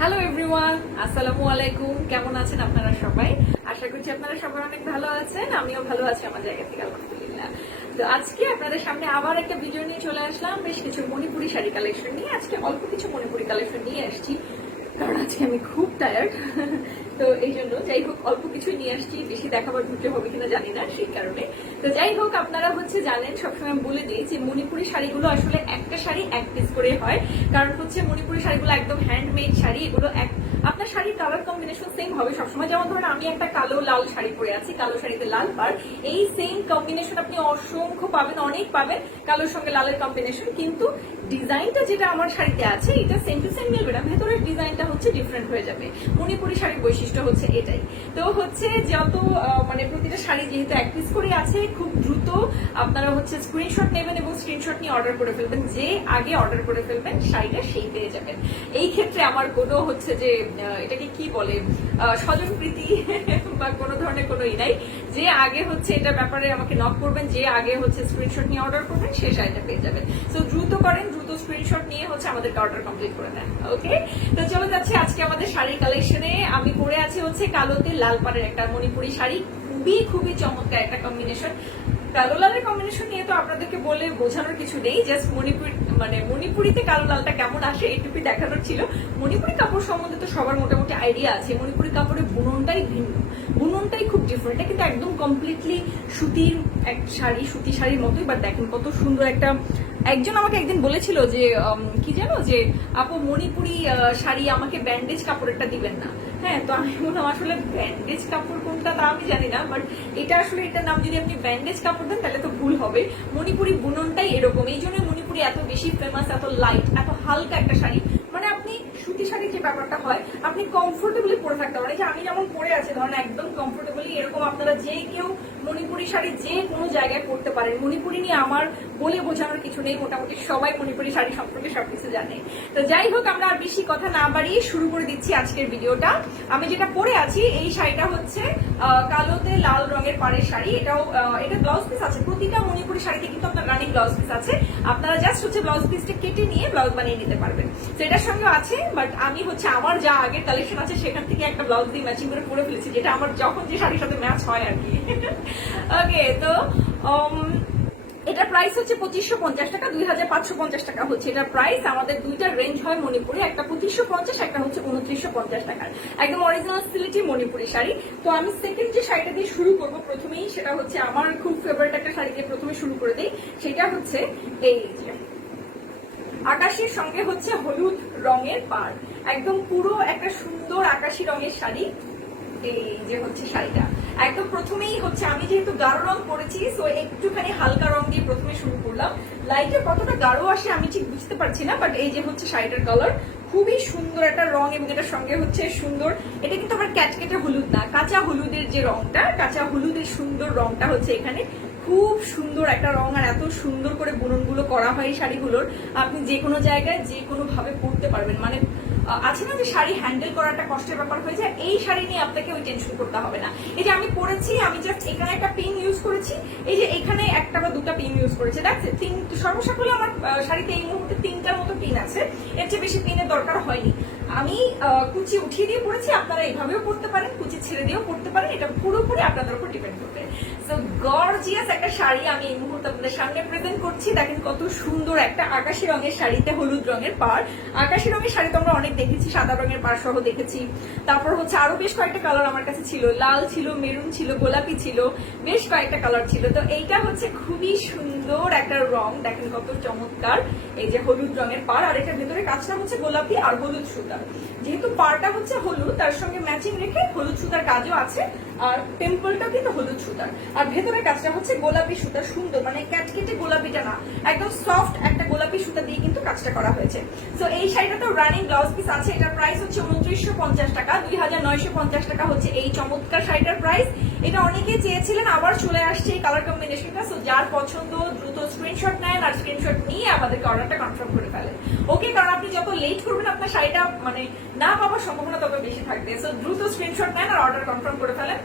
Hello everyone, আসসালামু আলাইকুম। কেমন আছেন আপনারা সবাই? আশা করছি আপনারা সবাই অনেক ভালো আছেন। আমিও ভালো আছি আমার জায়গা থেকে, আলহামদুলিল্লাহ। তো আজকে আপনাদের সামনে আবার একটা ভিডিও নিয়ে চলে আসলাম, বেশ কিছু মণিপুরি শাড়ি কালেকশন নিয়ে। আজকে অল্প কিছু মণিপুরি কালেকশন নিয়ে আসছি, কারণ আজকে আমি খুব টায়ার্ড। তো এই জন্য যাই হোক অল্প কিছু নিয়ে আসছি, বেশি দেখাবার ঢুকে হবে কিনা জানি না, সেই কারণে। তো যাই হোক, আপনারা জানেন, সবসময় আমি বলে দিই যে মণিপুরি শাড়িগুলো আসলে একটা শাড়ি এক পিস করে হয়। কারণ মণিপুরি শাড়িগুলো একদম হ্যান্ডমেড শাড়ি। এগুলো আপনার শাড়ির কালার কম্বিনেশন সেম হবে সবসময়। যেমন ধরুন আমি একটা কালো লাল শাড়ি পরে আছি, কালো শাড়িতে লাল পাড়, এই সেম কম্বিনেশন আপনি অসংখ্য পাবেন, অনেক পাবেন কালোর সঙ্গে লালের কম্বিনেশন। কিন্তু ডিজাইনটা যেটা আমার শাড়িতে আছে এটা সেম টু সেম মিলবে না, ভেতরের ডিজাইনটা ডিফারেন্ট হয়ে যাবে। মণিপুরি শাড়ির বৈশিষ্ট্য এটাই। তো যত প্রতিটা শাড়ি যেহেতু এক পিস করে আছে, খুব দ্রুত আপনারা স্ক্রিনশট নেবেন এবং স্ক্রিনশট নিয়ে অর্ডার করে ফেলবেন। যে আগে অর্ডার করে ফেলবেন শাড়িটা সেই পেয়ে যাবেন। এই ক্ষেত্রে আমার কোনো যে এটাকে কি বলে স্বজন প্রীতি বা কোনো ধরনের কোনো নাই। যে আগে এটা ব্যাপারে আমাকে নক করবেন, যে আগে স্ক্রিনশট নিয়ে অর্ডার করবেন সে শাড়িটা পেয়ে যাবেন। তো দ্রুত করেন, দ্রুত স্ক্রিনশট নিয়ে আমাদেরকে অর্ডার কমপ্লিট করে দেন। ওকে, তো চলে যাচ্ছে আজকে আমাদের শাড়ির কালেকশনে। আমি পরে আছি কালোতে লাল পাড়ের একটা মণিপুরি শাড়ি, খুবই খুবই চমৎকার একটা কম্বিনেশন। কালো লালের কম্বিনেশন নিয়ে তো আপনাদেরকে বলে বোঝানোর কিছু নেই, জাস্ট মণিপুরিতে কালো লালটা কেমন আসে এইটুকুই দেখানোর ছিল। মণিপুরি কাপড় সম্বন্ধে তো সবার মোটামুটি আইডিয়া আছে। মণিপুরি কাপড়ের বুননটাই ভিন্ন, বুননটাই খুব ডিফারেন্ট। এটা কিন্তু একদম কমপ্লিটলি সুতির এক শাড়ি, সুতি শাড়ির মতোই। বাট দেখেন কত সুন্দর একটা, একজন আমাকে একদিন বলেছিল যে কি জানো, যে আপু মণিপুরি শাড়ি আমাকে ব্যান্ডেজ কাপড়েরটা দিবেন না। হ্যাঁ, তো আমি বললাম আসলে ব্যান্ডেজ কাপড় কোনটা তা আমি জানি না, বাট এটা আসলে এটার নাম যদি আপনি ব্যান্ডেজ কাপড় দেন তাহলে তো ভুল হবে। মণিপুরি বুননটাই এরকম, এই জন্য মণিপুরি এত বেশি ফেমাস, এত লাইট, এত হালকা একটা শাড়ি। আপনি সুতি শাড়ি যে ব্যাপারটা হয়, আপনি কমফোর্টেবলি পরে থাকতে পারেন। যে আমি যেমন পরে আছি ধরেন একদম কমফোর্টেবলি, এরকম আপনারা যে কেউ মণিপুরি শাড়ি যে কোনো জায়গায় পরতে পারেন। মণিপুরি নিয়ে আমার বলে বোঝানোর কিছু নেই, মোটামুটি সবাই মণিপুরি শাড়ি সম্পর্কে সবকিছু জানে। তো যাই হোক, আমরা আর বেশি কথা না বাড়িয়ে শুরু করে দিচ্ছি আজকের ভিডিওটা। আমি যেটা পরে আছি এই শাড়িটা কালোতে লাল রঙের পাড়ের শাড়ি। এটা ব্লাউজ পিস আছে, প্রতিটা মণিপুরি শাড়িতে কিন্তু আপনার রানিং ব্লাউজ পিস আছে। আপনারা জাস্ট ব্লাউজ পিসটা কেটে নিয়ে ব্লাউজ বানিয়ে নিতে পারবেন। সেটার সঙ্গে আছে, বাট আমি আমার যা আগের কালেকশন আছে সেখান থেকে একটা ব্লাউজ দিয়ে ম্যাচিং করে পরে ফেলেছি, যেটা আমার যখন যে শাড়ির সাথে ম্যাচ হয় আর কি। ওকে, তো এটার প্রাইস 2550 টাকা, 2550 টাকা এটার প্রাইস। আমাদের দুইটা রেঞ্জ হয় মণিপুরি, একটা 2550, একটা 2950 টাকার, একদম অরিজিনাল সিলেটি মণিপুরি শাড়ি। তো আমি সেকেন্ড যে শাড়িটা দিয়ে শুরু করবো প্রথমেই, সেটা আমার খুব ফেভারিট একটা শাড়ি দিয়ে প্রথমে শুরু করে দিই। সেটা এই যে আকাশের সঙ্গে হলুদ রঙের পাড়, একদম পুরো একটা সুন্দর আকাশি রঙের শাড়ি। এই যে শাড়িটা একদম প্রথমেই আমি যেহেতু গাঢ় রং পরেছি, তো একটুখানি হালকা রং দিয়ে প্রথমে শুরু করলাম। লাইটে কতটা গাঢ় আসে আমি ঠিক বুঝতে পারছি না, বাট এই যে শাড়িটার কালার খুবই সুন্দর একটা রং, এবং এটার সঙ্গে সুন্দর, এটা কিন্তু আমার ক্যাটকেটে হলুদ না, কাঁচা হলুদের যে রংটা, কাঁচা হলুদের সুন্দর রংটা এখানে। খুব সুন্দর একটা রং, আর এত সুন্দর করে বুনন গুলো করা হয় এই শাড়িগুলোর। আপনি যে কোনো জায়গায় যে কোনো ভাবে পরতে পারবেন। আছে না যে শাড়ি হ্যান্ডেল করাটা কষ্টের ব্যাপার হয়ে যায়, এই শাড়ি নিয়ে আপনাকে ওই টেনশন করতে হবে না। এই যে আমি পরেছি, আমি জাস্ট এখানে একটা পিন ইউজ করেছি, এই যে এখানে একটা বা দুটা পিন ইউজ করেছি, দেখছেন সর্বসাকুল্য আমার শাড়িতে এই মুহূর্তে 3টার মতো পিন আছে, এর চেয়ে বেশি পিনের দরকার হয়নি। আমি কুচি উঠিয়ে দিয়ে পরেছি, আপনারা এইভাবেও পড়তে পারেন, কুচি ছেড়ে দিয়েও পড়তে পারেন, এটা পুরোপুরি আপনাদের উপর ডিপেন্ড করবে। সো গর্জিয়াস একটা শাড়ি আমি এই মুহূর্তে আপনাদের সামনে প্রেজেন্ট করছি। দেখেন কত সুন্দর একটা আকাশি রঙের শাড়িতে হলুদ রঙের পাড়। আকাশি রঙের শাড়ি তো আমরা অনেক দেখেছি, সাদা রঙের পাড় সহ দেখেছি। তারপর আরো বেশ কয়েকটা কালার আমার কাছে ছিল, লাল ছিল, মেরুন ছিল, গোলাপি ছিল, বেশ কয়েকটা কালার ছিল। তো এইটা খুবই সুন্দর একটা রং, দেখেন কত চমৎকার। এই যে হলুদ রঙের পাড়, আর এটার ভেতরে কাজটা গোলাপি আর হলুদ সুতা। যেহেতু পাড়টা হলুদ, তার সঙ্গে ম্যাচিং রেখে হলুদ সুতার কাজও আছে, আর টেম্পলটাও কিন্তু হলুদ সুতার, আর ভেতরের কাজটা গোলাপি সুতার। সুন্দর, ক্যাটকেটে গোলাপিটা না, একদম সফট একটা গোলাপি সুতা দিয়ে কিন্তু কাজটা করা হয়েছে। তো এই শাড়িটা তো রানিং ব্লাউজ পিস আছে। এটার প্রাইস 2950 টাকা, 2950 টাকা এই চমৎকার শাড়িটার প্রাইস। এটা অনেকেই চেয়েছিলেন, আবার চলে আসছে এই কালার কম্বিনেশনটা। সো যার পছন্দ দ্রুত স্ক্রিনশট নেন, আর স্ক্রিনশট নিয়ে আমাদেরকে অর্ডারটা কনফার্ম করে ফেলেন। ওকে, কারণ আপনি যত লেট করবেন আপনার শাড়িটা না পাওয়ার সম্ভাবনা তত বেশি থাকবে। সো দ্রুত স্ক্রিনশট নেন আর অর্ডার কনফার্ম করে ফেলেন।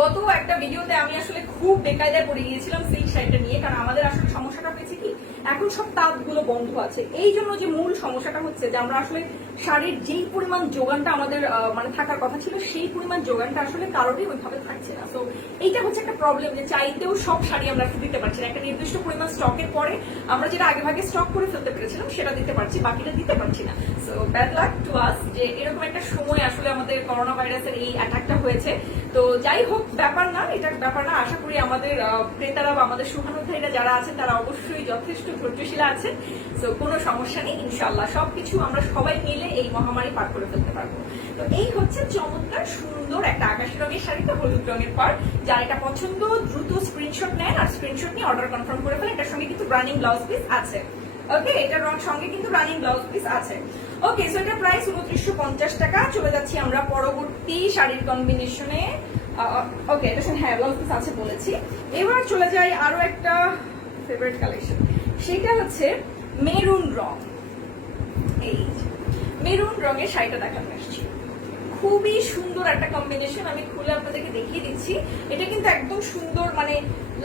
গত একটা ভিডিওতে আমি আসলে খুব বেকায়দায় পড়ে গিয়েছিলাম সিল্ক শাড়িটা নিয়ে, কারণ আমাদের আসলে সমস্যাটা হয়েছে কি, এখন সব তাঁতগুলো বন্ধ আছে। এই জন্য যে মূল সমস্যাটা হচ্ছে যে আমরা আসলে শাড়ির যেই পরিমাণ যোগানটা আমাদের মানে থাকার কথা ছিল, সেই পরিমাণ যোগানটা আসলে কারোরই ওইভাবে থাকছে না। তো এইটা হচ্ছে একটা প্রবলেম, যে চাইতেও সব শাড়ি আমরা দিতে পারছি না। একটা নির্দিষ্ট পরিমাণ স্টকের পরে আমরা যেটা আগে ভাগে স্টক করে ফেলতে পেরেছিলাম সেটা দিতে পারছি, বাকিটা দিতে পারছি না। So bad luck to us যে এরকম একটা সময় আসলে আমাদের করোনা ভাইরাসের এই অ্যাটাকটা হয়েছে। তো যাই হোক, ব্যাপার না, এটা ব্যাপার না। আশা করি আমাদের ক্রেতারা বা আমাদের শুভানুধ্যায়ীরা যারা আছেন তারা অবশ্যই যথেষ্ট ধৈর্যশীলা আছেন। তো কোনো সমস্যা নেই, ইনশাল্লাহ সবকিছু আমরা সবাই মিলে এই মহামারী পার করে ফেলতে পারবো। তো এই হচ্ছে চমৎকার সুন্দর একটা আকাশি রঙের শাড়িটা হলুদ রঙের পার। যার এটা পছন্দ দ্রুত স্ক্রিনশট নেন, আর স্ক্রিনশট নিয়ে অর্ডার কনফার্ম করে ফেলেন। এটার সঙ্গে কিন্তু রানিং ব্লাউজ পিস আছে। ওকে, এটার সঙ্গে কিন্তু রানিং ব্লাউজ পিস আছে। ওকে, সো এটা প্রাইস 2950 টাকা। চলে যাচ্ছি আমরা পরবর্তী শাড়ির কম্বিনেশনে। ওকে, এটা হ্যাঁ ব্লাউজ পিস আছে বলেছি। এবার চলে যাই আরো একটা ফেভারিট কালেকশন, সেটা হচ্ছে মেরুন রং। এই মেরুন রঙের শাড়িটা দেখাতে আসছি, খুবই সুন্দর একটা কম্বিনেশন। আমি খুলে আপনাদেরকে দেখিয়ে দিচ্ছি। এটা কিন্তু একদম সুন্দর, মানে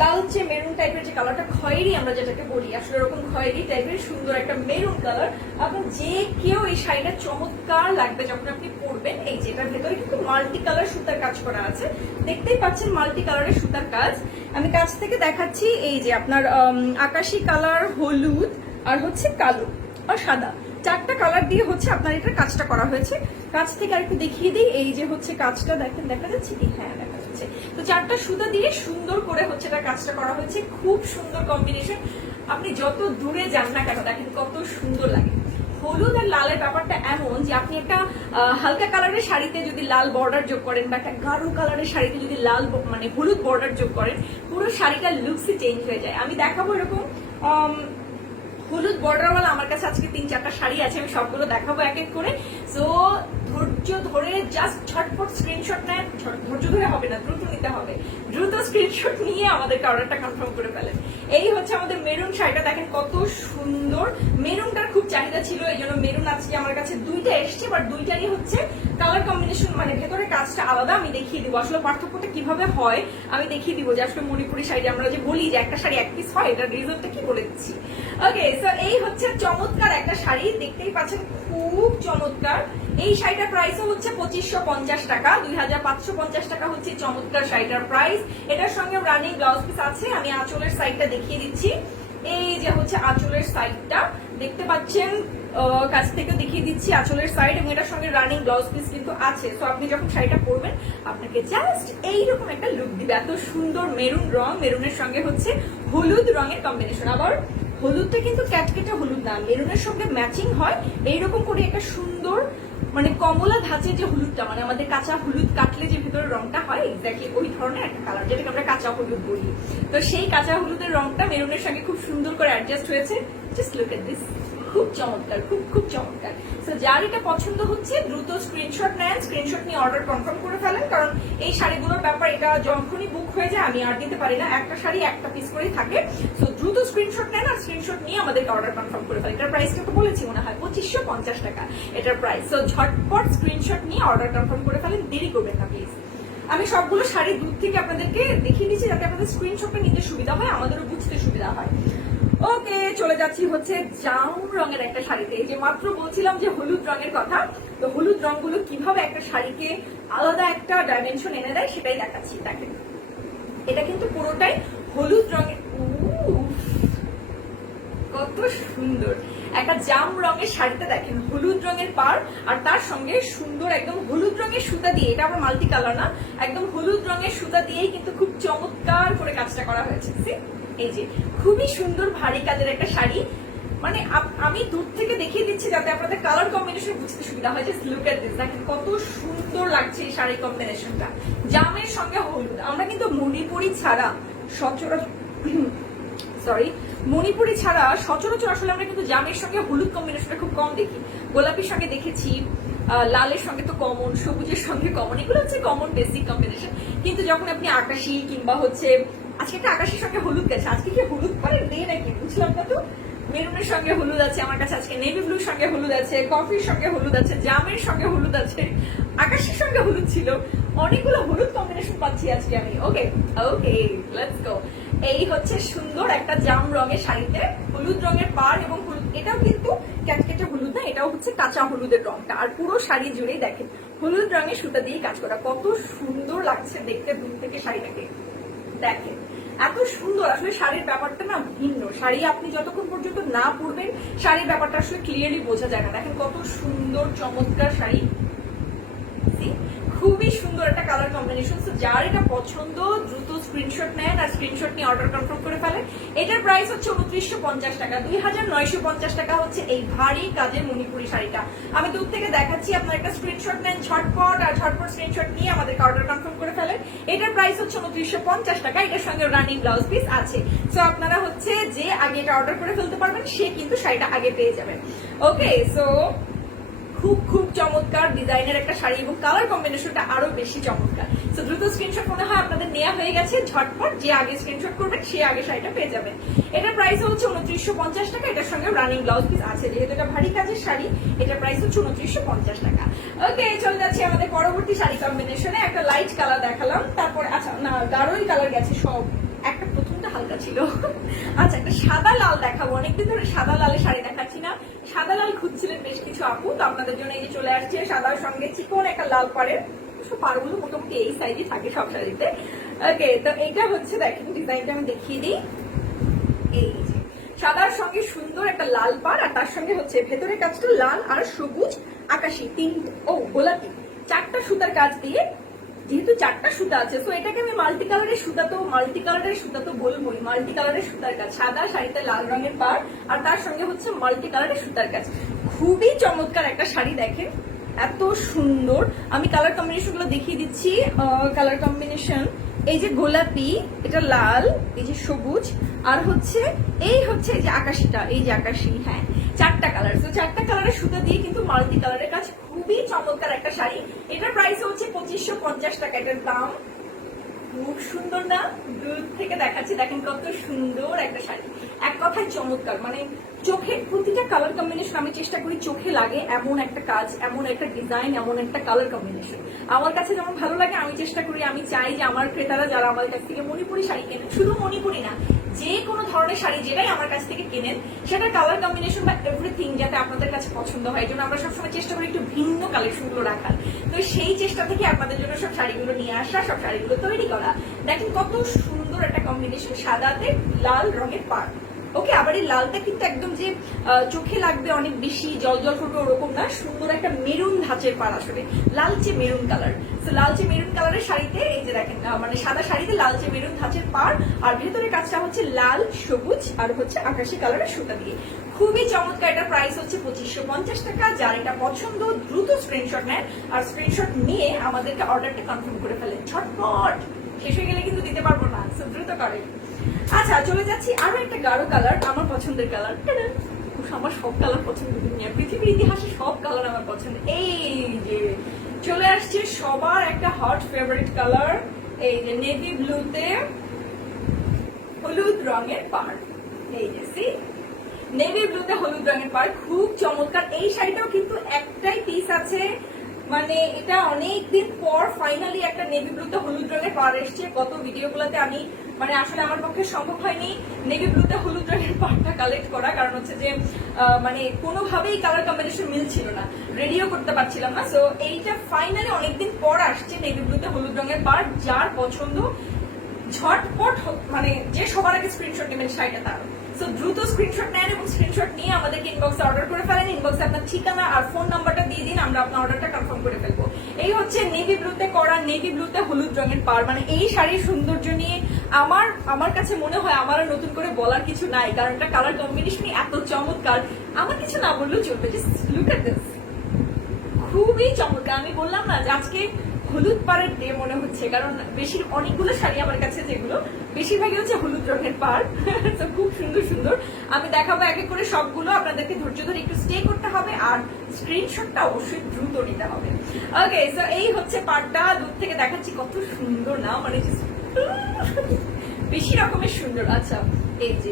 লালচে মেরুন টাইপের যে কালারটা, খয়েরি আমরা যেটাকে বলি, আসলে এরকম খয়েরি টাইপের সুন্দর একটা মেরুন কালার। এবং যে কেউ এই শাড়িটা চমৎকার লাগবে যখন আপনি পরবেন। এই যেটার ভেতরে কিন্তু মাল্টি কালার সুতার কাজ করা আছে, দেখতেই পাচ্ছেন মাল্টি কালারের সুতার কাজ। আমি কাছ থেকে দেখাচ্ছি। এই যে আপনার আকাশি কালার, হলুদ, আর হচ্ছে কালো আর সাদা, চারটা কালার দিয়ে হচ্ছে আপনার এটা কাজটা করা হয়েছে। কাছ থেকে আর একটু দেখিয়ে দিই। এই যে হচ্ছে কাজটা দেখেন, দেখা যাচ্ছে কি? হ্যাঁ, দেখা যাচ্ছে। তো চারটা সুতা দিয়ে সুন্দর করে হচ্ছে এটা কাজটা করা হয়েছে। খুব সুন্দর কম্বিনেশন। আপনি যত দূরে যান না কেন, দেখেন কত সুন্দর লাগে। হলুদ আর লালের ব্যাপারটা এমন যে আপনি একটা হালকা কালারের শাড়িতে যদি লাল বর্ডার যোগ করেন, বা একটা গাঢ় কালারের শাড়িতে যদি লাল মানে হলুদ বর্ডার যোগ করেন, পুরো শাড়িটার লুকসই চেঞ্জ হয়ে যায়। আমি দেখাবো এরকম হলুদ বর্ডারওয়ালা আমার কাছে আজকে 3-4টা শাড়ি আছে, আমি সবগুলো দেখাবো এক এক করে। সো ধৈর্য ধরে জাস্ট ঝটপট স্ক্রিনশট নেন। ধৈর্য ধরে হবে না, দ্রুত নিতে হবে। দ্রুত স্ক্রিনশট নিয়ে আমাদেরকে অর্ডারটা কনফার্ম করে ফেলেন। এই হচ্ছে আমাদের মেরুন শাড়িটা, দেখেন কত সুন্দর। মেরুনটার খুব চাহিদা ছিল, এই জন্য মেরুন আজকে আমার কাছে দুইটা এসছে, বাট দুইটারই হচ্ছে কালার কম্বিনেশন, মানে ভেতরে কাজটা আলাদা। আমি দেখিয়ে দিব আসলে পার্থক্যটা কিভাবে হয়, আমি দেখিয়ে দিব যে আসলে মণিপুরি শাড়ি আমরা যে বলি যে একটা শাড়ি এক পিস হয়, এটার রিজনটা কি বলে দিচ্ছি। ওকে, সো এই হচ্ছে চমৎকার একটা শাড়ি, দেখতেই পাচ্ছেন খুব চমৎকার। এই শাড়িটার প্রাইসও হচ্ছে 2550 টাকা, 2550 টাকা হচ্ছে চমৎকার শাড়িটার প্রাইস। এটার সঙ্গে রানিং ব্লাউজ পিস আছে। আমি আঁচলের সাইডটা দেখিয়ে দিচ্ছি। এই যে হচ্ছে আঁচলের সাইডটা দেখতে পাচ্ছেন, কাছ থেকে দেখিয়ে দিচ্ছি আঁচলের সাইড, এবং এটার সঙ্গে রানিং ব্লাউজ পিস কিন্তু আছে। তো আপনি যখন শাড়িটা পরবেন আপনাকে জাস্ট এইরকম একটা লুক দিবে। এত সুন্দর মেরুন রং, মেরুনের সঙ্গে হচ্ছে হলুদ রঙের কম্বিনেশন। আবার হলুদটা কিন্তু ক্যাটকেটে হলুদ না, মেরুনের সঙ্গে ম্যাচিং হয় এইরকম করে একটা সুন্দর, মানে কমলা ধাঁচের যে হলুদটা, মানে আমাদের কাঁচা হলুদ কাটলে যে ভিতরে রংটা হয়, এক্স্যাক্টলি ওই ধরনের একটা কালার, যেটাকে আমরা কাঁচা হলুদ বলি। তো সেই কাঁচা হলুদের রংটা মেরুনের সঙ্গে খুব সুন্দর করে অ্যাডজাস্ট হয়েছে। জাস্ট লুক এট দিস, খুব চমৎকার, খুব খুব চমৎকার। তো যার এটা পছন্দ হচ্ছে দ্রুত স্ক্রিনশট নেন, স্ক্রিনশট নিয়ে অর্ডার কনফার্ম করে ফেলেন। কারণ এই শাড়িগুলোর ব্যাপার, এটা যখনই বুক হয়ে যায় আমি আর দিতে পারি না, একটা শাড়ি একটা পিস করেই থাকে। তো দ্রুত স্ক্রিনশট নেন, আর স্ক্রিনশট নিয়ে আমাদেরকে অর্ডার কনফার্ম করে ফেলেন। এটার প্রাইসটা তো বলেছি মনে হয় 2550 টাকা এটার প্রাইস। তো ঝটপট স্ক্রিনশট নিয়ে অর্ডার কনফার্ম করে ফেলেন, দেরি করবেন না প্লিজ। আমি সবগুলো শাড়ি দূর থেকে আপনাদেরকে দেখিয়ে দিচ্ছি যাতে আপনাদের স্ক্রিনশটটা নিতে সুবিধা হয়, আমাদেরও বুঝতে সুবিধা হয়। ওকে, চলে যাচ্ছি হচ্ছে জাম রঙের একটা শাড়িতে। এই যে মাত্র বলছিলাম যে হলুদ রঙের কথা, তো হলুদ রঙগুলো কিভাবে একটা শাড়িকে আলাদা একটা ডাইমেনশন এনে দেয় সেটাই দেখাচ্ছি। দেখেন এটা কিন্তু পুরোটাই হলুদ রঙের, কত সুন্দর একটা জাম রঙের শাড়িতে। দেখেন হলুদ রঙের পার, আর তার সঙ্গে সুন্দর একদম হলুদ রঙের সুতা দিয়ে, এটা আবার মাল্টি কালার না, একদম হলুদ রঙের সুতা দিয়েই কিন্তু খুব চমৎকার করে কাজটা করা হয়েছে। এই যে খুবই সুন্দর ভারী কাজের একটা শাড়ি, মানে আমি দূর থেকে দেখিয়ে দিচ্ছি যাতে আপনাদের কালার কম্বিনেশন বুঝতে সুবিধা হয়। জাস্ট লুক এট দিস, দেখেন কত সুন্দর লাগছে এই শাড়ি কম্বিনেশনটা জামের সঙ্গে হলুদ। আমরা কিন্তু মণিপুরি ছাড়া সচরাচর মণিপুরি ছাড়া সচরাচর আসলে আমরা কিন্তু জামের সঙ্গে হলুদ কম্বিনেশনটা খুব কম দেখি। গোলাপির সঙ্গে দেখেছি, লালের সঙ্গে তো কমন, সবুজের সঙ্গে কমন, এগুলো হচ্ছে কমন বেসিক কম্বিনেশন। কিন্তু যখন আপনি আকাশি কিংবা হচ্ছে আজকে একটা আকাশের সঙ্গে হলুদ গেছে, আজকে কি হলুদ পারে নেই নাকি বুঝলাম না। তো মেরুনের সঙ্গে হলুদ আছে আমার কাছে, আজকে নেভি ব্লুর সঙ্গে হলুদ আছে, কফির সঙ্গে হলুদ আছে, জামের সঙ্গে হলুদ আছে, আকাশের সঙ্গে হলুদ ছিল, অনেকগুলো হলুদ কম্বিনেশন পাচ্ছি আজকে আমি। ওকে ওকে, লেটস গো। এই হচ্ছে সুন্দর একটা জাম রঙের শাড়িতে হলুদ রঙের পাড় এবং হলুদ, এটাও কিন্তু ক্যাটকেটে হলুদ না, এটাও হচ্ছে কাঁচা হলুদের রংটা। আর পুরো শাড়ি জুড়েই দেখেন হলুদ রঙের সুতা দিয়ে কাজ করা, কত সুন্দর লাগছে দেখতে দূর থেকে শাড়িটাকে। দেখেন এত সুন্দর, আসলে শাড়ির ব্যাপারটা না ভিন্ন। শাড়ি আপনি যতক্ষণ পর্যন্ত না পরবেন শাড়ির ব্যাপারটা আসলে ক্লিয়ারলি বোঝা যায় না। দেখেন কত সুন্দর চমৎকার শাড়ি, খুবই সুন্দর একটা কালার কম্বিনেশন। যার এটা পছন্দ দ্রুত স্ক্রিনশট নেন আর স্ক্রিনশট নিয়ে অর্ডার কনফার্ম করে ফেলেন। এটার প্রাইস হচ্ছে 2950 টাকা, 2950 টাকা হচ্ছে এই ভারী কাজের মণিপুরি শাড়িটা। আমি দূর থেকে দেখাচ্ছি, আপনার একটা স্ক্রিনশট নেন ঝটপট, আর ঝটপট স্ক্রিনশট নিয়ে আমাদেরকে অর্ডার কনফার্ম করে ফেলেন। এটার প্রাইস হচ্ছে 2950 টাকা, এটার সঙ্গে রানিং ব্লাউজ পিস আছে। সো আপনারা হচ্ছে যে আগে এটা অর্ডার করে ফেলতে পারবেন সে কিন্তু শাড়িটা আগে পেয়ে যাবেন। ওকে, সো খুব খুব চমৎকার ডিজাইনের একটা শাড়ি এবং কালার কম্বিনেশনটা আরো বেশি চমৎকার। তো দ্রুত স্ক্রিনশট মনে হয় আপনাদের নেওয়া হয়ে গেছে, ঝটপট যে আগে স্ক্রিনশট করবেন সে আগে শাড়িটা পেয়ে যাবেন। এটার প্রাইস হচ্ছে 2950 টাকা, এটার সঙ্গে রানিং ব্লাউজ পিস আছে। যেহেতু এটা ভারী কাজের শাড়ি এটার প্রাইস হচ্ছে 2950 টাকা। ওকে, চলে যাচ্ছি আমাদের পরবর্তী শাড়ি কম্বিনেশনে। একটা লাইট কালার দেখালাম, তারপর আচ্ছা না গাঢ়ই কালার গেছে সব, একটা প্রথমটা হালকা ছিল। আচ্ছা একটা সাদা লাল দেখাবো, অনেকদিন ধরে সাদা লালের শাড়ি দেখাচ্ছি না। সাদা লাল খুঁজছিলেন বেশ কিছু আপু, তো আপনাদের জন্য এই যে চলে আসছে সাদার সঙ্গে চিকন একটা লাল পাড়ের, পাড়গুলো মোটামুটি এই সাইজে থাকে সব শাড়িতে। ওকে, তো এটা হচ্ছে দেখেন ডিজাইনটা আমি দেখিয়ে দিই। এই যে সাদার সঙ্গে সুন্দর একটা লাল পাড়, আর তার সঙ্গে হচ্ছে ভেতরের কাজটা লাল আর সবুজ আকাশি গোলাপি 4টা সুতার কাজ দিয়ে, যেহেতু 4টা সুতা আছে তো এটাকে আমি মাল্টি কালারের সুতা তো বলবোই। মাল্টি কালারের সুতার কাজ, সাদা শাড়িতে লাল রঙের পাড় আর তার সঙ্গে হচ্ছে মাল্টি কালারের সুতার কাজ। খুবই চমৎকার একটা শাড়ি, দেখেন এত সুন্দর। আমি কালার কম্বিনেশন গুলো দেখিয়ে দিচ্ছি। কালার কম্বিনেশন এই যে গোলাপি, এটা লাল, এই যে সবুজ, আর হচ্ছে এই যে আকাশিটা, এই যে আকাশি। হ্যাঁ, 4টা কালার, তো 4টা কালারের সুতা দিয়ে কিন্তু মাল্টি কালারের কাজ। খুবই চমৎকার একটা শাড়ি। এটার প্রাইস হচ্ছে 2550 টাকা। এটার দাম খুব সুন্দর না, দূর থেকে দেখাচ্ছি দেখেন কত সুন্দর একটা শাড়ি। এক কথায় চমৎকার, মানে চোখের প্রতিটা কালার কম্বিনেশন আমি চেষ্টা করি চোখে লাগে এমন একটা কাজ, এমন একটা ডিজাইন, এমন একটা কালার কম্বিনেশন আমার কাছে যেমন ভালো লাগে। আমি চেষ্টা করি, আমি চাই যে আমার ক্রেতারা যারা আমার কাছ থেকে মণিপুরি শাড়ি কেনেন, শুধু মণিপুরি না যে কোনো ধরনের শাড়ি যেটাই আমার কাছ থেকে কেনেন সেটার কালার কম্বিনেশন বা এভরিথিং যাতে আপনাদের কাছে পছন্দ হয়। এই জন্য আমরা সবসময় চেষ্টা করি একটু ভিন্ন কালেকশন গুলো রাখার। তো সেই চেষ্টা থেকে আপনাদের জন্য সব শাড়িগুলো নিয়ে আসা, সব শাড়িগুলো তৈরি করা। দেখেন কত সুন্দর একটা কম্বিনেশন, সাদাতে লাল রঙের পাড়। ওকে, আবার এই লালটা কিন্তু একদম যে চোখে লাগবে অনেক বেশি জল জল করবে ওরকম না, সুন্দর একটা মেরুন ধাঁচের পাড়, আসলে লালচে মেরুন কালার। তো লালচে মেরুন কালারের শাড়িতে এই যে দেখেন মানে সাদা শাড়িতে লালচে মেরুন ধাঁচের পাড়, আর ভেতরের কাজটা হচ্ছে লাল সবুজ আর হচ্ছে আকাশি কালারের সুতা দিয়ে। খুবই চমৎকার। এটা প্রাইস হচ্ছে 2550 টাকা। যার এটা পছন্দ দ্রুত স্ক্রিনশট নেন আর স্ক্রিনশট নিয়ে আমাদেরকে অর্ডারটা কনফার্ম করে ফেলেন ঝটপট, শেষ হয়ে গেলে কিন্তু দিতে পারবো না, দ্রুত করেন। আচ্ছা চলে যাচ্ছি আরো একটা গাঢ় কালার, আমার পছন্দের কালার। আমার সব কালার পছন্দ, দুনিয়া পৃথিবীর ইতিহাসে সব কালার আমার পছন্দ। এই যে চলে আসছে সবার একটা হট ফেভারিট কালার, এই যে নেভি ব্লুতে হলুদ রঙের পাড়। এই যে সি নেভি ব্লুতে হলুদ রঙের পাড়, খুব চমৎকার। এই শাড়িটাও কিন্তু একটাই পিস আছে, মানে এটা অনেকদিন পর ফাইনালি একটা নেভি ব্লুতে হলুদ রঙের পাড় এসছে। গত ভিডিওগুলোতে আমি মানে আসলে আমার পক্ষে সম্ভব হয়নি নেভি ব্লুতে হলুদ রঙের পাড়টা কালেক্ট করা, কারণ হচ্ছে যে মানে কোনোভাবেই কালার কম্বিনেশন মিলছিল না, রেডিও করতে পারছিলাম না। সো এইটা ফাইনালি অনেকদিন পর আসছে নেভি ব্লুতে হলুদ রঙের পাড়। যার পছন্দ ঝটপট, মানে যে সবার আগে স্ক্রিনশট নেবেন শাড়িটা তার। সো দ্রুত স্ক্রিনশট নেন এবং স্ক্রিনশট নিয়ে আমাদেরকে ইনবক্সে অর্ডার করে ফেলেন। ইনবক্সে আপনার ঠিকানা আর ফোন নাম্বারটা দিয়ে দিন, আমরা আপনার অর্ডারটা কনফার্ম করে ফেলবো। এই হচ্ছে নেভি ব্লুতে করা, নেভি ব্লুতে হলুদ রঙের পাড়। মানে এই শাড়ির সৌন্দর্য নিয়ে আমার কাছে মনে হয় আমার আর নতুন করে বলার কিছু নাই, কারণ এটা কালার কম্বিনেশনই এত চমৎকার, আমার কিছু না বললেও চলবে। জাস্ট লুক এট দিস, খুবই চমৎকার। আমি বললাম না যে আজকে হলুদ পাড়ের ডে মনে হচ্ছে, কারণ অনেকগুলো শাড়ি আমার কাছে যেগুলো বেশিরভাগই হচ্ছে হলুদ রঙের পাড়। তো খুব সুন্দর সুন্দর আমি দেখাবো এক এক করে সবগুলো, আপনাদেরকে ধৈর্য ধরে একটু স্টে করতে হবে আর স্ক্রিনশটটা অবশ্যই দ্রুত নিতে হবে। ওকে, সো এই হচ্ছে পাড়টা, দূর থেকে দেখাচ্ছি কত সুন্দর না, মানে বেশি রকমের সুন্দর। আচ্ছা এই যে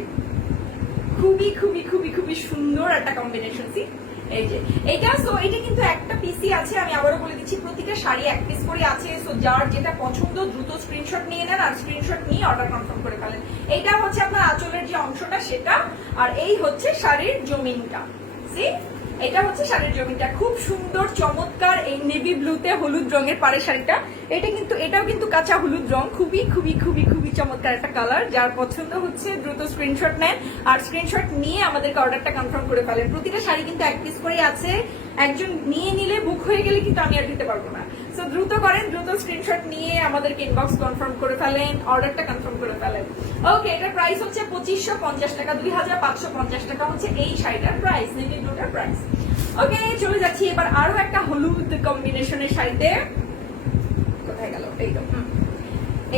খুবই খুবই খুবই খুবই সুন্দর একটা কম্বিনেশন। এই যে এটা, সো এটা কিন্তু একটা পিসি আছে, আমি আবারও বলে দিচ্ছি প্রতিটা শাড়ি এক পিস করে আছে। সো যার যেটা পছন্দ দ্রুত স্ক্রিনশট নিয়ে নেন, আর স্ক্রিনশট নিয়ে অর্ডার কনফার্ম করে ফেলেন। এইটা হচ্ছে আপনার আঁচলের যে অংশটা সেটা, আর এই হচ্ছে শাড়ির জমিনটা। এটা হচ্ছে শাড়ির জমিটা, খুব সুন্দর চমৎকার এই নেভি ব্লুতে হলুদ রঙের পাড়ের শাড়িটা। এটাও কিন্তু কাঁচা হলুদ রং, খুবই খুবই খুবই খুবই চমৎকার একটা কালার। যার পছন্দ হচ্ছে দ্রুত স্ক্রিনশট নেন, আর স্ক্রিনশট নিয়ে আমাদেরকে অর্ডারটা কনফার্ম করে ফেলেন। প্রতিটা শাড়ি কিন্তু এক পিস করে আছে, একজন নিয়ে নিলে বুক হয়ে গেলে কিন্তু আমি আর দিতে পারবো না। সো দ্রুত করেন, দ্রুত স্ক্রিনশট নিয়ে আমাদেরকে ইনবক্স কনফার্ম করে ফেলেন, অর্ডারটা কনফার্ম করে ফেলেন। ওকে, এটার প্রাইস হচ্ছে 2550 টাকা, 2550 টাকা হচ্ছে এই শাড়িটার প্রাইস, নেভি ব্লুটার প্রাইস। ওকে, চলে যাচ্ছি এবার আরো একটা হলুদ কম্বিনেশনের শাড়িতে। কোথায় গেল? এই তো,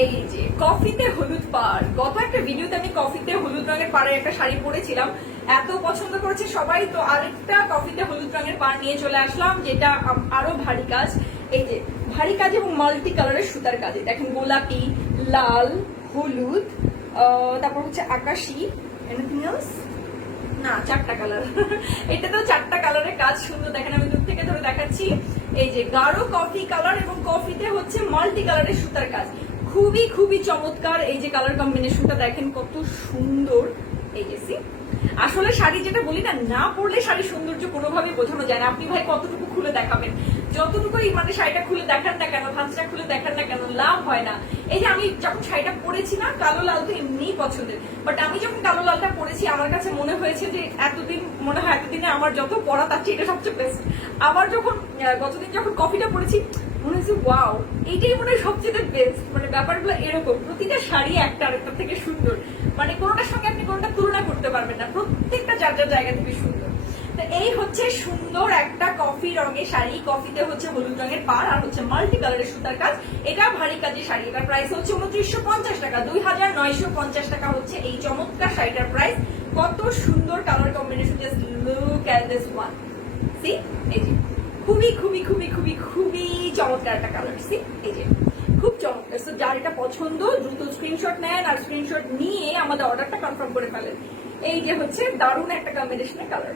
এই যে কফিতে হলুদ পাড়। গত একটা ভিডিওতে আমি কফিতে হলুদ রঙের পাড়ের একটা শাড়ি পরেছিলাম, এত পছন্দ করেছে সবাই, তো আরেকটা কফিতে হলুদ রঙের পাড় নিয়ে চলে আসলাম, যেটা আরো ভারী কাজ। এই যে ভারী কাজ এবং মাল্টি কালারের সুতার কাজে, দেখেন গোলাপি, লাল, হলুদ, তারপর হচ্ছে আকাশি, এনিথিং এলস না, 4টা কালার। এটাতেও 4টা কালারের কাজ সুন্দর, দেখেন আমি দূর থেকে ধরে দেখাচ্ছি। এই যে গাঢ় কফি কালার এবং কফিতে হচ্ছে মাল্টি কালারের সুতার কাজ, খুবই খুবই চমৎকার। এই যে কালার কম্বিনেশনটা দেখেন কত সুন্দর। এই যে আসলে শাড়ি যেটা বলি না, না পরলে শাড়ি সৌন্দর্য কোনোভাবে বোঝানো যায় না। আপনি ভাই কতটুকু খুলে দেখাবেন, যতটুকুই মানে শাড়িটা খুলে দেখান না কেন, ভাঁজটা খুলে দেখান না কেন, লাভ হয় না। এই যে আমি যখন শাড়িটা পরেছি না, কালো লাল তো এমনিই পছন্দের, বাট আমি যখন কালো লালটা পরেছি আমার কাছে মনে হয়েছে যে এতদিনে আমার যত পরা তার চেয়ে এটা সবচেয়ে বেস্ট। আবার যখন গতদিন যখন কফিটা পরেছি মনে হচ্ছে ওয়াও, এইটাই মনে হয় সবচেয়ে বেস্ট। মানে ব্যাপারগুলো এরকম, প্রতিটা শাড়ি একটা আরেকটা থেকে সুন্দর, মানে কোনোটার সঙ্গে আপনি কোনোটা তুলনা করতে পারবেন না, প্রত্যেকটা যার যার জায়গা থেকে সুন্দর। তো এই হচ্ছে সুন্দর একটা কফি রঙের শাড়ি, কফিতে হচ্ছে হলুদ রঙের পাড় আর হচ্ছে মাল্টি কালারের সুতার কাজ। এটা ভারী কাজের শাড়ি, এটার প্রাইস হচ্ছে 2950 টাকা, 2950 টাকা হচ্ছে এই চমৎকার শাড়িটার প্রাইস। কত সুন্দর colour combination, just look at this one. See, এই যে খুবই খুবই খুবই খুবই খুবই চমৎকার একটা কালার। সি, এই যে খুব চমৎকার। সো যার এটা পছন্দ দ্রুত স্ক্রিনশট নেন, আর স্ক্রিনশট নিয়ে আমাদের অর্ডারটা কনফার্ম করে ফেলেন। এই যে হচ্ছে দারুণ একটা কম্বিনেশনের কালার,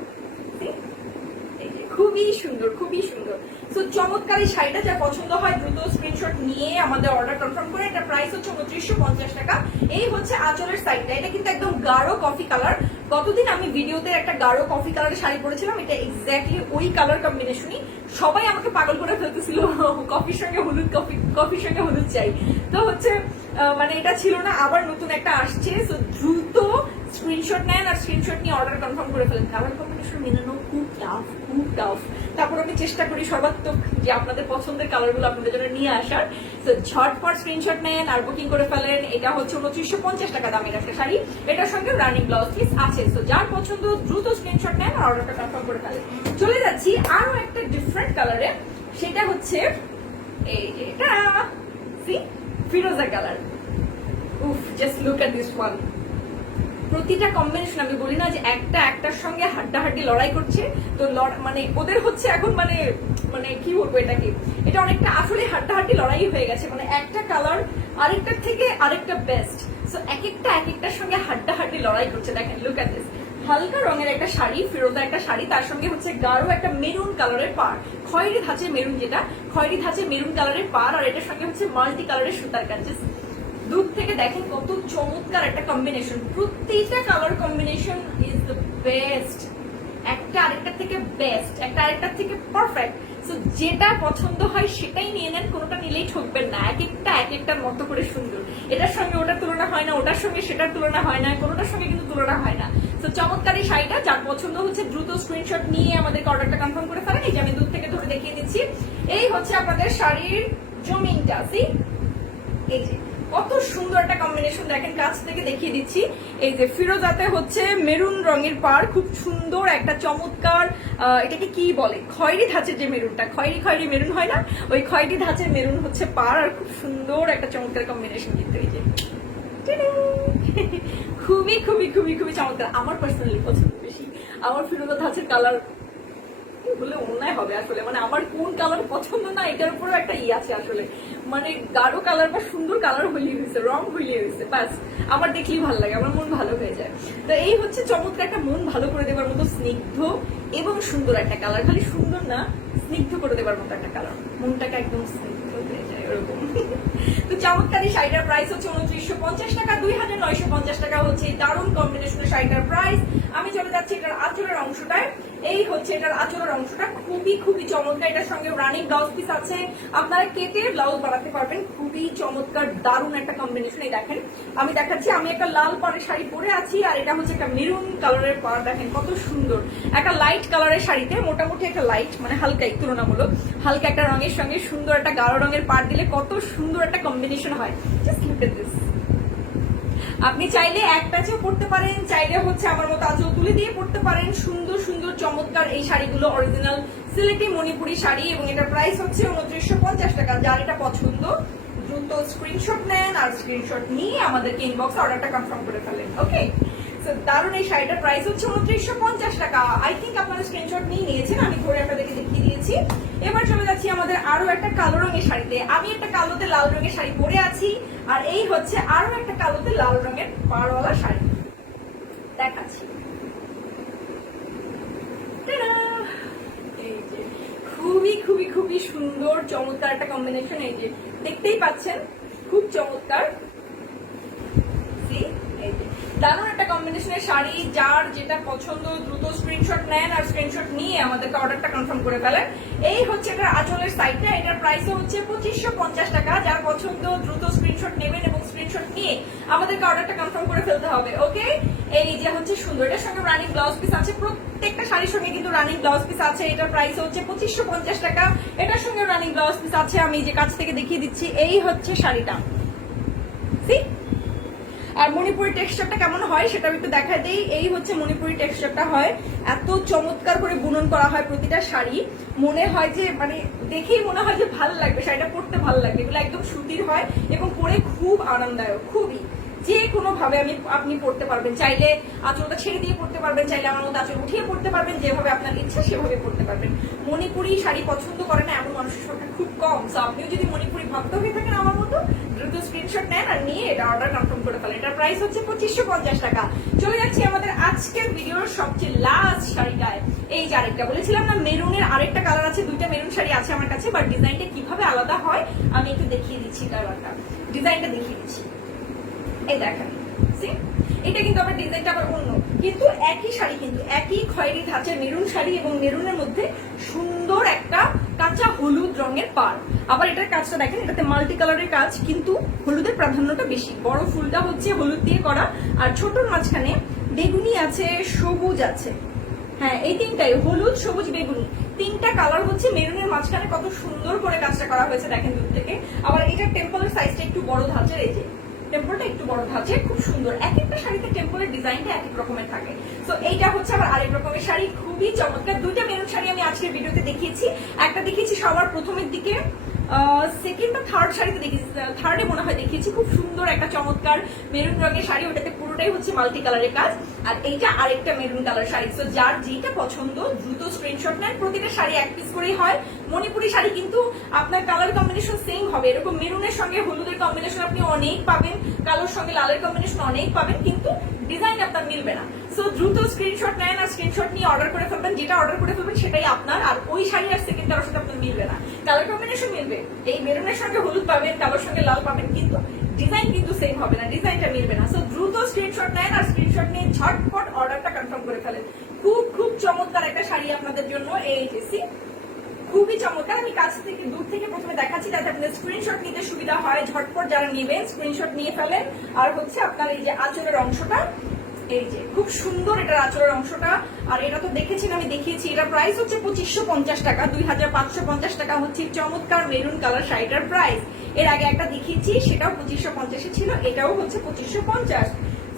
খুবই সুন্দর খুবই সুন্দর। সো চমৎকার এই শাড়িটা যা পছন্দ হয় দ্রুত স্ক্রিনশট নিয়ে আমাদের অর্ডার কনফার্ম করে। এটা প্রাইস হচ্ছে 2950 টাকা। এই হচ্ছে আঁচলের সাইডটা, এটা কিন্তু একদম গাঢ় কফি কালার। গতদিন আমি ভিডিওতে একটা গাঢ় কফি কালারের শাড়ি পরেছিলাম, এটা এক্স্যাক্টলি ওই কালার কম্বিনেশনই। সবাই আমাকে পাগল করে ফেলতেছিল, কফির সঙ্গে হলুদ, কফির সঙ্গে হলুদ চাই। তো হচ্ছে মানে এটা ছিল না, আবার নতুন একটা আসছে। সো দ্রুত স্ক্রিনশট নেন আর স্ক্রিনশট নিয়ে অর্ডার কনফার্ম করে ফেলেন। কালার কম্বিনেশন মেলানো খুব টাফ, খুব টাফ। তারপর আমি চেষ্টা করি সর্বাত্মক যে আপনাদের পছন্দের কালারগুলো আপনাদের জন্য নিয়ে আসার। তো ঝটপট স্ক্রিনশট নেন আর বুকিং করে ফেলেন। এটা হচ্ছে 2950 টাকা দামের একটা শাড়ি, এটার সঙ্গে রানিং ব্লাউজ পিস আছে। তো যার পছন্দ দ্রুত স্ক্রিনশট নেন আর অর্ডারটা কনফার্ম করে ফেলেন। চলে যাচ্ছি আরো একটা ডিফারেন্ট কালারে, সেটা হচ্ছে এই যে এটা ফিরোজা কালার। উফ, just look at this one. প্রতিটা কম্বিনেশন আমি বলি না যে একটা একটার সঙ্গে হাড্ডাহাড্ডি লড়াই করছে, তো মানে ওদের হচ্ছে এখন মানে মানে কি বলবো এটাকে, এটা অনেকটা আসলে হাড্ডাহাড্ডি লড়াই হয়ে গেছে। মানে একটা কালার আরেকটার থেকে আরেকটা বেস্ট। সো এক একটার সঙ্গে হাড্ডাহাড্ডি লড়াই করছে। দেখেন, লুক এট দিস। হালকা রঙের একটা শাড়ি, ফিরোজা একটা শাড়ি, তার সঙ্গে হচ্ছে গাঢ় একটা মেরুন কালারের পাড়, খয়েরি ধাঁচের মেরুন, যেটা খয়েরি ধাঁচের মেরুন কালারের পাড়, আর এটার সঙ্গে হচ্ছে মাল্টি কালারের সুতার কাজ। দূর থেকে দেখেন কত চমৎকার একটা কম্বিনেশন, প্রত্যেকটা colour combination is the best, একটা আরেকটার থেকে বেস্ট, একটা আরেকটার থেকে পারফেক্ট। সো যেটা পছন্দ হয় সেটাই নিয়ে নেন, কোনোটা নিলেই ঠকবেন না। এক একটার মতো করে সুন্দর, এটার সঙ্গে ওটার তুলনা হয় না, ওটার সঙ্গে সেটার তুলনা হয় না, কোনোটার সঙ্গে কিন্তু তুলনা হয় না। তো চমৎকার এই শাড়িটা যার পছন্দ হচ্ছে দ্রুত স্ক্রিনশট নিয়ে আমাদেরকে অর্ডারটা কনফার্ম করে ফেলেন। এই যে আমি দূর থেকে ধরে দেখিয়ে দিচ্ছি, এই হচ্ছে আপনাদের শাড়ির জমিনটা। এই যে কত সুন্দর একটা কম্বিনেশন, দেখেন কাছ থেকে দেখিয়ে দিচ্ছি। এই যে ফিরোজাতে হচ্ছে মেরুন রঙের পাড়, খুব সুন্দর একটা চমৎকার, এটাকে কি বলে, খয়েরি ধাঁচের যে মেরুনটা, খয়েরি মেরুন হয় না, ওই খয়েরি ধাঁচের মেরুন হচ্ছে পাড়, আর খুব সুন্দর একটা চমৎকার কম্বিনেশন কিন্তু। এই যে খুবই খুবই খুবই খুবই চমৎকার, আমার পার্সোনালি পছন্দ বেশি। আমার ফিরোজা ধাঁচের কালার বলে অন্যায় হবে আসলে, মানে আমার কোন কালার পছন্দ না এটার উপরেও একটা আছে আসলে, মানে গাঢ় কালার বা সুন্দর কালার হইলে হয়েছে, রং হইলে হয়েছে, বাস আমার দেখলেই ভালো লাগে, আমার মন ভালো হয়ে যায়। তো এই হচ্ছে চমৎকার একটা মন ভালো করে দেওয়ার মতো স্নিগ্ধ এবং সুন্দর একটা কালার, খালি সুন্দর না স্নিগ্ধ করে দেওয়ার মতো একটা কালার, মনটাকে একদম স্নিগ্ধ হয়ে যায় ওরকম। তো চমৎকার এই শাড়িটার প্রাইস হচ্ছে 2950 টাকা, 2950 টাকা হচ্ছে এই দারুণ কম্বিনেশনের শাড়িটার প্রাইস। আমি চলে যাচ্ছি এটার আঁচলের অংশটায়। এই হচ্ছে এটার আঁচলের অংশটা, খুবই খুবই চমৎকার। এটার সঙ্গে রানিং ব্লাউজ পিস আছে, আপনারা কেটে ব্লাউজ বানাতে পারবেন। খুবই চমৎকার দারুণ একটা কম্বিনেশন। এই দেখেন আমি দেখাচ্ছি, আমি একটা লাল পাড়ের শাড়ি পরে আছি, আর এটা হচ্ছে একটা মেরুন কালারের পাড়। দেখেন কত সুন্দর একটা লাইট কালারের শাড়িতে, মোটামুটি একটা লাইট মানে হালকাই তুলনামূলক হালকা একটা রঙের সঙ্গে সুন্দর একটা গাঢ় রঙের পাড় দিলে কত সুন্দর একটা কম্বিনেশন হয়। Just look at this. আপনি চাইলে এক প্যাচেও পড়তে পারেন, চাইলে হচ্ছে আমার মতো আঁচল তুলে দিয়ে পড়তে পারেন। সুন্দর সুন্দর চমৎকার এই শাড়িগুলো অরিজিনাল সিলেটি মণিপুরি শাড়ি, এবং এটার প্রাইস হচ্ছে 2950 টাকা। যার এটা পছন্দ দ্রুত স্ক্রিনশট নেন, আর স্ক্রিনশট নিয়ে আমাদেরকে ইনবক্সে অর্ডারটা কনফার্ম করে ফেলেন। ওকে, দারুণ এই শাড়িটার প্রাইস হচ্ছে 2950 টাকা। আই থিঙ্ক আপনারা স্ক্রিনশট নিয়ে নিয়েছেন, আমি ঘরে আপনাদেরকে দেখিয়ে দিয়েছি। এবার চলে যাচ্ছি আমাদের আরো একটা কালো রঙের শাড়িতে। আমি একটা কালোতে লাল রঙের শাড়ি পরে আছি, আর এই হচ্ছে আরো একটা কালোতে লাল রঙের পাড়ওয়ালা শাড়ি দেখাচ্ছি। এই যে খুবই খুবই খুবই সুন্দর চমৎকার একটা কম্বিনেশন, এই যে দেখতেই পাচ্ছেন খুব চমৎকার। দারুণ একটা কম্বিনেশনের শাড়ি, যার যেটা পছন্দ দ্রুত স্ক্রিনশট নেন, আর স্ক্রিনশট নিয়ে আমাদেরকে অর্ডারটা কনফার্ম করে ফেলেন। এই হচ্ছে এটার আঁচলের সাইডটা, এটার প্রাইস হচ্ছে 2550 টাকা। যার পছন্দ দ্রুত স্ক্রিনশট নেবেন এবং স্ক্রিনশট নিয়ে আমাদেরকে অর্ডারটা কনফার্ম করে ফেলতে হবে। ওকে, এই যে হচ্ছে সুন্দর, এটার সঙ্গে রানিং ব্লাউজ পিস আছে, প্রত্যেকটা শাড়ির সঙ্গে কিন্তু রানিং ব্লাউজ পিস আছে। এটার প্রাইস হচ্ছে 2550 টাকা। এটার সঙ্গে রানিং ব্লাউজ পিস আছে, আমি যে কাছ থেকে দেখিয়ে দিচ্ছি। এই হচ্ছে শাড়িটা, আর মণিপুরি টেক্সচারটা কেমন হয় সেটা একটু দেখা দেই। এই হচ্ছে মণিপুরি টেক্সচারটা হয়, এত চমৎকার করে বুনন করা হয় প্রতিটা শাড়ি, মনে হয় যে মানে দেখেই মনে হয় যে ভালো লাগবে, শাড়িটা পরতে ভালো লাগবে। এগুলো একদম সুতির হয় এবং পরে খুব আরামদায়ক, খুবই যে কোনো ভাবে আপনি পড়তে পারবেন। চাইলে আঁচলটা ছেড়ে দিয়ে পড়তে পারবেন, চাইলে আমার মতো আঁচল উঠিয়ে পড়তে পারবেন, যেভাবে আপনার ইচ্ছা সেভাবে পড়তে পারবেন। মণিপুরি শাড়ি পছন্দ করে না এমন মানুষের সংখ্যা খুব কম। সো আপনিও যদি মণিপুরি ভক্ত হয়ে থাকেন আমার মতো, দ্রুত স্ক্রিনশট নেন আর নিয়ে এটা অর্ডার কনফার্ম করে ফেলেন। এটার প্রাইস হচ্ছে 2550 টাকা। চলে যাচ্ছি আমাদের আজকের ভিডিওর সবচেয়ে লাস্ট শাড়িটায়। এই যে আরেকটা বলেছিলাম না, মেরুনের আরেকটা কালার আছে, দুইটা মেরুন শাড়ি আছে আমার কাছে, বাট ডিজাইনটা কিভাবে আলাদা হয় আমি একটু দেখিয়ে দিচ্ছি। কালারটা ডিজাইনটা দেখিয়ে দিচ্ছি, এই দেখেন এটা কিন্তু আবার ডিজাইনটা আবার অন্য, কিন্তু একই শাড়ি, কিন্তু একই খয়েরি ধাঁচের মেরুন শাড়ি, এবং মেরুনের মধ্যে সুন্দর একটা কাঁচা হলুদ রঙের পাড়। আবার এটার কাজটা দেখেন, এটাতে মাল্টি কালারের কাজ, কিন্তু হলুদের প্রাধান্যটা বেশি। বড় ফুলটা হচ্ছে হলুদ দিয়ে করা, আর ছোটর মাঝখানে বেগুনি আছে, সবুজ আছে। হ্যাঁ, এই তিনটাই হলুদ সবুজ বেগুনি, তিনটা কালার হচ্ছে মেরুনের মাঝখানে। কত সুন্দর করে কাজটা করা হয়েছে দেখেন দূর থেকে। আবার এটার টেম্পলের সাইজটা একটু বড় ধাঁচের, এই যে টেম্পলটা একটু বড় ধাঁচে, খুব সুন্দর। এক একটা শাড়িতে টেম্পলের ডিজাইনটা এক এক রকমের থাকে। তো এইটা হচ্ছে আবার আরেক রকমের শাড়ি, খুবই চমৎকার। দুইটা মেরুন শাড়ি আমি আজকের ভিডিওতে দেখিয়েছি। একটা দেখিয়েছি সবার প্রথমের দিকে, সেকেন্ড বা থার্ড শাড়িতে দেখিয়েছি, থার্ডে মনে হয় দেখিয়েছি। খুব সুন্দর একটা চমৎকার মেরুন রঙের শাড়ি, ওটাতে পুরোটাই হচ্ছে মাল্টি কালারের কাজ। আর এইটা আরেকটা মেরুন কালার শাড়ি। তো যার যেটা পছন্দ দ্রুত স্ক্রিনশট নেন। প্রতিটা শাড়ি এক পিস করেই হয়। মণিপুরি শাড়ি কিন্তু আপনার কালার কম্বিনেশন সেম হবে, এরকম মেরুনের সঙ্গে হলুদের কম্বিনেশন আপনি অনেক পাবেন, কালোর সঙ্গে লালের কম্বিনেশন অনেক পাবেন, কিন্তু ডিজাইন আপনার মিলবে না। সো দ্রুত স্ক্রিনশট নেন আর স্ক্রিনশট নিয়ে অর্ডার করে ফেলবেন। যেটা অর্ডার করে ফেলবেন সেটাই আপনার, আর ওই শাড়ি আর সেকেন্ড কারোর সাথে আপনার মিলবে না। কালার কম্বিনেশন মিলবে, এই মেরুনের সঙ্গে হলুদ পাবেন, কালোর সঙ্গে লাল পাবেন, কিন্তু ডিজাইন কিন্তু সেম হবে না, ডিজাইনটা মিলবে না। সো দ্রুত স্ক্রিনশট নেন আর স্ক্রিনশট নিয়ে ঝটপট অর্ডারটা কনফার্ম করে ফেলেন। খুব খুব চমৎকার একটা শাড়ি আপনাদের জন্য, এই যে খুবই চমৎকার। আমি কাছ থেকে দূর থেকে প্রথমে দেখাচ্ছি যাতে আপনাদের স্ক্রিনশট নিতে সুবিধা হয়। ঝটপট যারা নেবেন স্ক্রিনশট নিয়ে ফেলেন। আর হচ্ছে আপনার এই যে আঁচলের অংশটা, এই যে খুব সুন্দর এটার আঁচলের অংশটা। আর এটা তো দেখেছেন, আমি দেখিয়েছি। এটা প্রাইস হচ্ছে 2550 টাকা, 2550 টাকা হচ্ছে চমৎকার মেরুন কালার শাড়িটার প্রাইস। এর আগে একটা দেখিয়েছি, সেটাও 2550 ছিল, এটাও হচ্ছে 2550।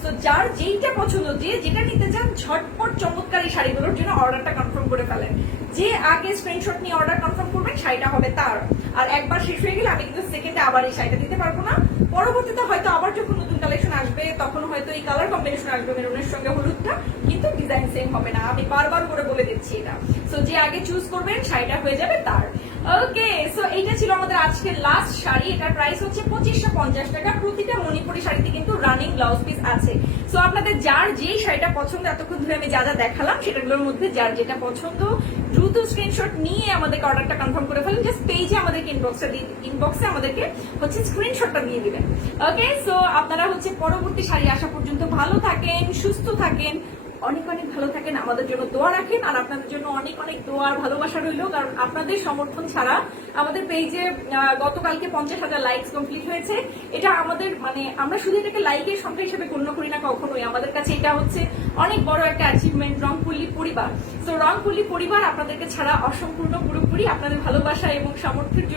তো যার যেইটা পছন্দ, যে যেটা নিতে চান, ঝটপট চমৎকার এই শাড়িগুলোর জন্য অর্ডারটা কনফার্ম করে ফেলেন। যে আগে স্ক্রিনশট নিয়ে অর্ডার কনফার্ম করবেন শাড়িটা হবে তার। আর একবার শেষ হয়ে গেলে আমি কিন্তু সেকেন্ডে আবার এই শাড়িটা দিতে পারবো না। পরবর্তীতে হয়তো আবার যখন নতুন কালেকশন আসবে তখন হয়তো এই কালার কম্বিনেশন আসবে মেরুনের সঙ্গে হলুদটা, কিন্তু কিন্তু ডিজাইন সেম হবে না, আমি বারবার করে বলে দিচ্ছি এটা। সো যে আগে চুজ করবেন শাড়িটা হয়ে যাবে তার। ওকে, সো এইটা ছিল আমাদের আজকের লাস্ট শাড়ি। এটার প্রাইস হচ্ছে 2550 টাকা। প্রতিটা মণিপুরি শাড়িতে কিন্তু রানিং ব্লাউজ পিস আছে। সো আপনাদের যার যেই শাড়িটা পছন্দ, এতক্ষণ ধরে আমি যা যা দেখালাম সেটাগুলোর মধ্যে যার যেটা পছন্দ দ্রুত স্ক্রিনশট নিয়ে আমাদেরকে অর্ডারটা কনফার্ম করে ফেলেন। জাস্ট পেজে আমাদেরকে ইনবক্সে আমাদেরকে হচ্ছে স্ক্রিনশটটা দিয়ে দিবেন। ওকে, সো আপনারা হচ্ছে পরবর্তী শাড়ি আসা পর্যন্ত ভালো থাকেন, সুস্থ থাকেন, অনেক অনেক ভালো থাকেন, আমাদের জন্য দোয়া রাখেন। আর আপনাদের জন্য অনেক অনেক দোয়া আর ভালোবাসা রইল, কারণ আপনাদের সমর্থন ছাড়া আমাদের পেজে গতকালকে 50,000 লাইকস কমপ্লিট হয়েছে। এটা আমাদের মানে আমরা শুধু এটাকে লাইকের সংখ্যা হিসেবে গণ্য করি না কখনোই, আমাদের কাছে এটা হচ্ছে অনেক বড় একটা অ্যাচিভমেন্ট। রংপুল্লি পরিবার, তো রংপুল্লি পরিবার আপনাদেরকে ছাড়া অসম্পূর্ণ। পুরোপুরি আপনাদের ভালোবাসা এবং সমর্থনের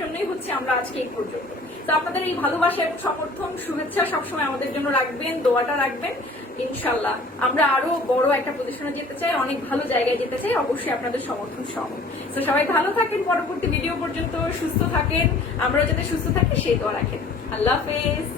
জন্যই হচ্ছে আমরা আজকে এই পর্যন্ত। তো আপনাদের এই ভালোবাসা এবং সমর্থন, শুভেচ্ছা সবসময় আমাদের জন্য রাখবেন, দোয়াটা রাখবেন। ইনশাল্লাহ আমরা আরো বড় একটা পজিশনে যেতে চাই, অনেক ভালো জায়গায় যেতে চাই, অবশ্যই আপনাদের সমর্থন সহ। তো সবাই ভালো থাকেন, পরবর্তী ভিডিও পর্যন্ত সুস্থ থাকেন, আমরা যাতে সুস্থ থাকি সেই দোয়া রাখেন। আল্লাহ হাফেজ।